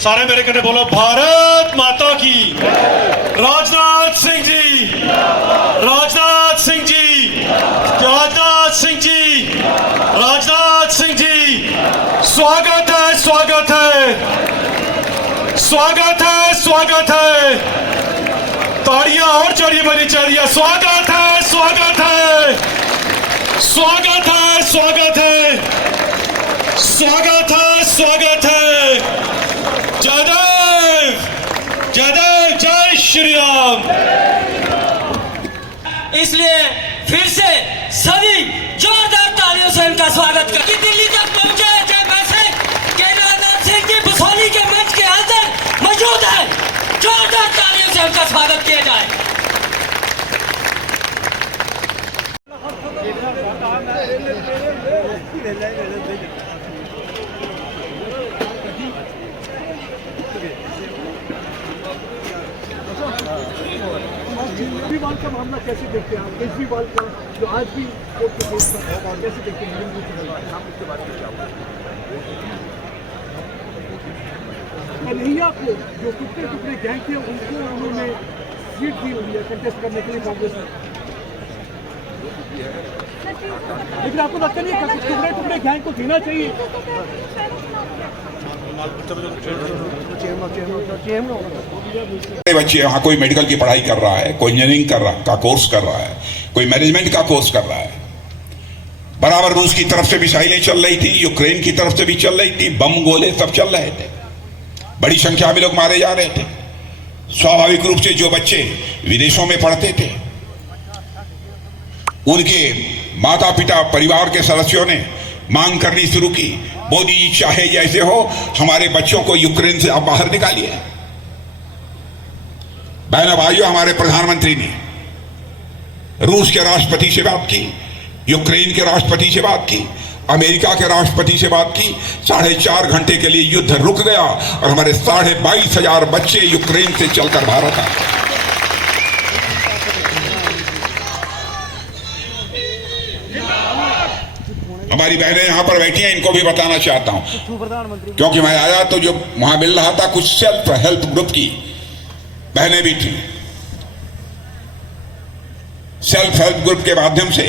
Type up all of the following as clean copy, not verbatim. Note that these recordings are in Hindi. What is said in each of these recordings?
सारे मेरे कने बोलो भारत माता की। राजनाथ सिंह जी, राजनाथ सिंह जी, राजनाथ सिंह जी, राजनाथ सिंह जी, स्वागत है, स्वागत है, स्वागत है, स्वागत है। ताड़ियां और जोरिए बनी चाहिए। स्वागत है, स्वागत है, स्वागत है, स्वागत है, स्वागत है, स्वागत है। जयदेव, जयदेव, जय श्री राम। इसलिए फिर से सभी जोरदार तालियों से इनका स्वागत कर। दिल्ली तक पहुंचे जब मैसेज के राजनाथ सिंह जी बसोली के मंच के अंदर मौजूद है, जोरदार तालियों से उनका स्वागत किया जाए। केजरीवाल का मामला कैसे देखते हैं आप? केजरीवाल का जो आज भी कोर्ट के केस पर है, कैसे देखते हैं? कन्हैया को जो टुकड़े टुकड़े गैंग थे उनको उन्होंने सीट दी हुई है कंटेस्ट करने के लिए कांग्रेस में, लेकिन आपको लगता नहीं है टुकड़े टुकड़े गैंग को देना चाहिए? बच्चे यहाँ कोई मेडिकल की पढ़ाई कर रहा है, कोई इंजीनियरिंग का कोर्स कर रहा है, कोई मैनेजमेंट का कोर्स कर रहा है। बराबर रूस की तरफ से मिसाइलें चल रही थी, यूक्रेन की तरफ से भी चल रही थी, बम गोले सब चल रहे थे, बड़ी संख्या में लोग मारे जा रहे थे। स्वाभाविक रूप से जो बच्चे विदेशों में पढ़ते थे उनके माता पिता परिवार के सदस्यों ने मांग करनी शुरू की, मोदी जी चाहे जैसे हो हमारे बच्चों को यूक्रेन से आप बाहर निकालिए। बहनों भाइयों, हमारे प्रधानमंत्री ने रूस के राष्ट्रपति से बात की, यूक्रेन के राष्ट्रपति से बात की, अमेरिका के राष्ट्रपति से बात की। 4.5 घंटे के लिए युद्ध रुक गया और हमारे 22,500 बच्चे यूक्रेन से चलकर भारत आए। हमारी बहनें यहां पर बैठी हैं, इनको भी बताना चाहता हूं, क्योंकि मैं आया तो जो वहां मिल रहा था कुछ सेल्फ हेल्प ग्रुप की बहनें भी थी। सेल्फ हेल्प ग्रुप के माध्यम से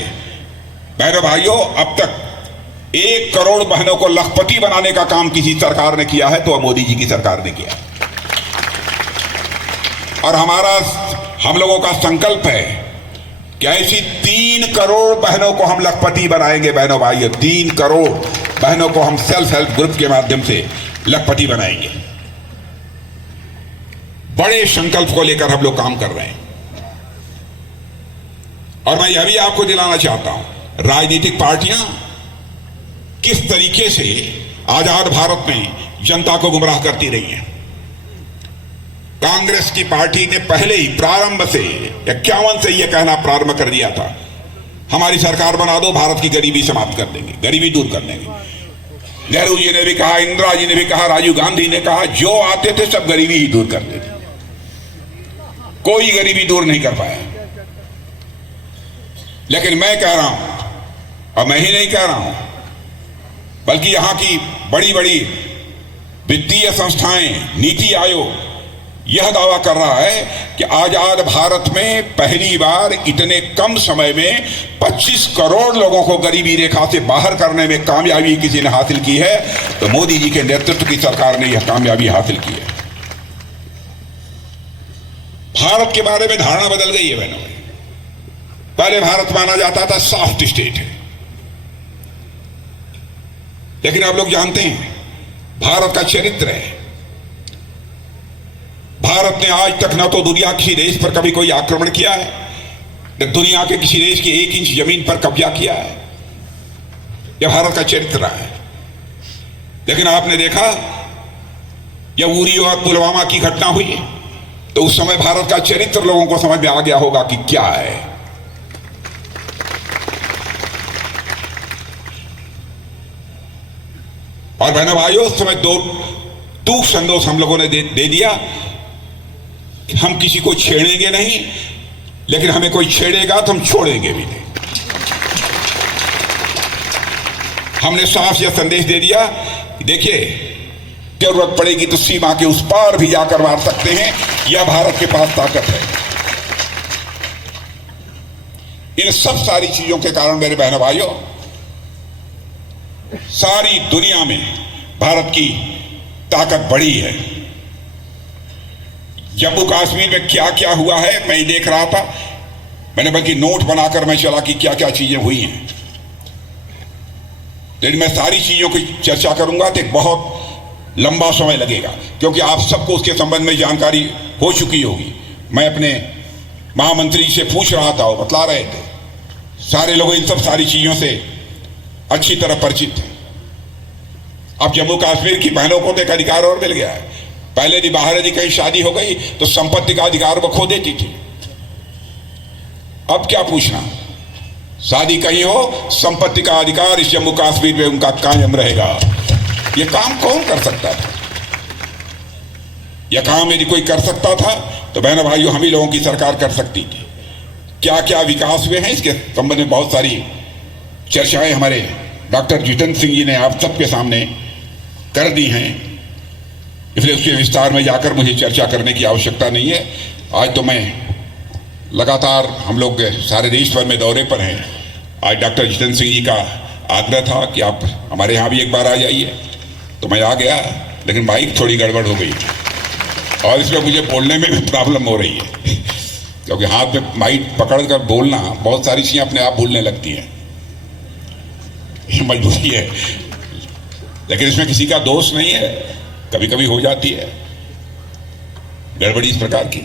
बहनों भाइयों अब तक 1 करोड़ बहनों को लखपति बनाने का काम किसी सरकार ने किया है तो मोदी जी की सरकार ने किया। और हम लोगों का संकल्प है कि ऐसी 3 करोड़ बहनों को हम लखपति बनाएंगे। बहनों भाइयों, 3 करोड़ बहनों को हम सेल्फ हेल्प ग्रुप के माध्यम से लखपति बनाएंगे। बड़े संकल्प को लेकर हम लोग काम कर रहे हैं। और मैं यह भी आपको दिलाना चाहता हूं, राजनीतिक पार्टियां किस तरीके से आजाद भारत में जनता को गुमराह करती रही हैं। कांग्रेस की पार्टी ने पहले ही प्रारंभ से 51 से यह कहना प्रारंभ कर दिया था, हमारी सरकार बना दो, भारत की गरीबी समाप्त कर देंगे, गरीबी दूर कर देंगे। नेहरू जी ने भी कहा, इंदिरा जी ने भी कहा, राजीव गांधी ने कहा, जो आते थे सब गरीबी ही दूर कर देते। कोई गरीबी दूर नहीं कर पाया। लेकिन मैं कह रहा हूं, और मैं ही नहीं कह रहा हूं, बल्कि यहां की बड़ी बड़ी वित्तीय संस्थाएं, नीति आयोग यह दावा कर रहा है कि आजाद भारत में पहली बार इतने कम समय में 25 करोड़ लोगों को गरीबी रेखा से बाहर करने में कामयाबी किसी ने हासिल की है तो मोदी जी के नेतृत्व की सरकार ने यह कामयाबी हासिल की है। भारत के बारे में धारणा बदल गई है बहनों। पहले भारत माना जाता था सॉफ्ट स्टेट है, लेकिन आप लोग जानते हैं भारत का चरित्र है। भारत ने आज तक न तो दुनिया किसी देश पर कभी कोई आक्रमण किया है, न दुनिया के किसी देश की 1 इंच जमीन पर कब्जा किया है। यह भारत का चरित्र रहा है। लेकिन आपने देखा जब उरी और पुलवामा की घटना हुई तो उस समय भारत का चरित्र लोगों को समझ में आ गया होगा कि क्या है। और बहनों भाइयों, उस समय 2 टूक संदेश हम लोगों ने दे दिया, हम किसी को छेड़ेंगे नहीं, लेकिन हमें कोई छेड़ेगा तो हम छोड़ेंगे भी नहीं। हमने साफ यह संदेश दे दिया कि देखिए जरूरत पड़ेगी तो सीमा के उस पार भी जाकर मार सकते हैं। यह भारत के पास ताकत है। इन सब सारी चीजों के कारण मेरे बहनों भाइयों, सारी दुनिया में भारत की ताकत बढ़ी है। जम्मू कश्मीर में क्या क्या हुआ है मैं ही देख रहा था। मैंने बल्कि नोट बनाकर मैं चला कि क्या क्या चीजें हुई हैं। लेकिन मैं सारी चीजों की चर्चा करूंगा तो एक बहुत लंबा समय लगेगा, क्योंकि आप सबको उसके संबंध में जानकारी हो चुकी होगी। मैं अपने महामंत्री से पूछ रहा था, वो बतला रहे थे। सारे लोग इन सब सारी चीजों से अच्छी तरह परिचित हैं। अब जम्मू कश्मीर की बहनों को तो एक अधिकार और मिल गया है। पहले यदि बाहर यदि कहीं शादी हो गई तो संपत्ति का अधिकार वो खो देती थी। अब क्या पूछना, शादी कहीं हो, संपत्ति का अधिकार इस जम्मू कश्मीर में उनका कायम रहेगा। यह काम कौन कर सकता था? यह काम यदि कोई कर सकता था तो बहनों भाइयों हम ही लोगों की सरकार कर सकती थी। क्या क्या विकास हुए हैं इसके संबंध में बहुत सारी चर्चाएं हमारे डॉक्टर जितेंद्र सिंह जी ने आप सबके सामने कर दी हैं, इसलिए उसके विस्तार में जाकर मुझे चर्चा करने की आवश्यकता नहीं है। आज तो मैं लगातार, हम लोग सारे देश भर में दौरे पर हैं। आज डॉक्टर जितेंद्र सिंह जी का आग्रह था कि आप हमारे यहाँ भी एक बार आ जाइए, तो मैं आ गया। लेकिन माइक थोड़ी गड़बड़ हो गई और इसमें मुझे बोलने में भी प्रॉब्लम हो रही है, क्योंकि हाथ में माइक पकड़कर बोलना बहुत सारी चीजें अपने आप भूलने लगती हैं। ये मजबूरी है, लेकिन इसमें किसी का दोष नहीं है। कभी कभी हो जाती है गड़बड़ी इस प्रकार की।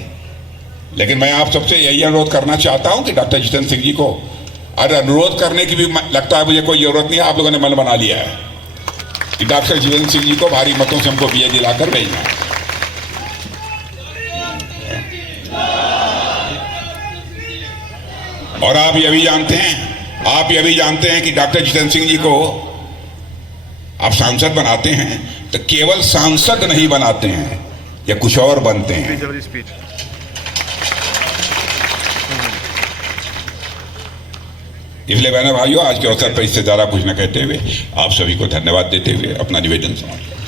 लेकिन मैं आप सबसे यही अनुरोध करना चाहता हूं कि डॉक्टर जितेंद्र सिंह जी को, अरे अनुरोध करने की भी लगता है मुझे कोई जरूरत नहीं है। आप लोगों ने मन बना लिया है कि डॉक्टर जितेंद्र सिंह जी को भारी मतों से हमको बीए दिलाकर भेजना है। और आप ये भी जानते हैं कि डॉक्टर जितेंद्र सिंह जी को आप सांसद बनाते हैं तो केवल सांसद नहीं बनाते हैं, या कुछ और बनते हैं। इसलिए बहनों भाइयों, आज के अवसर पर इससे ज्यादा कुछ न कहते हुए आप सभी को धन्यवाद देते हुए अपना निवेदन समाप्त।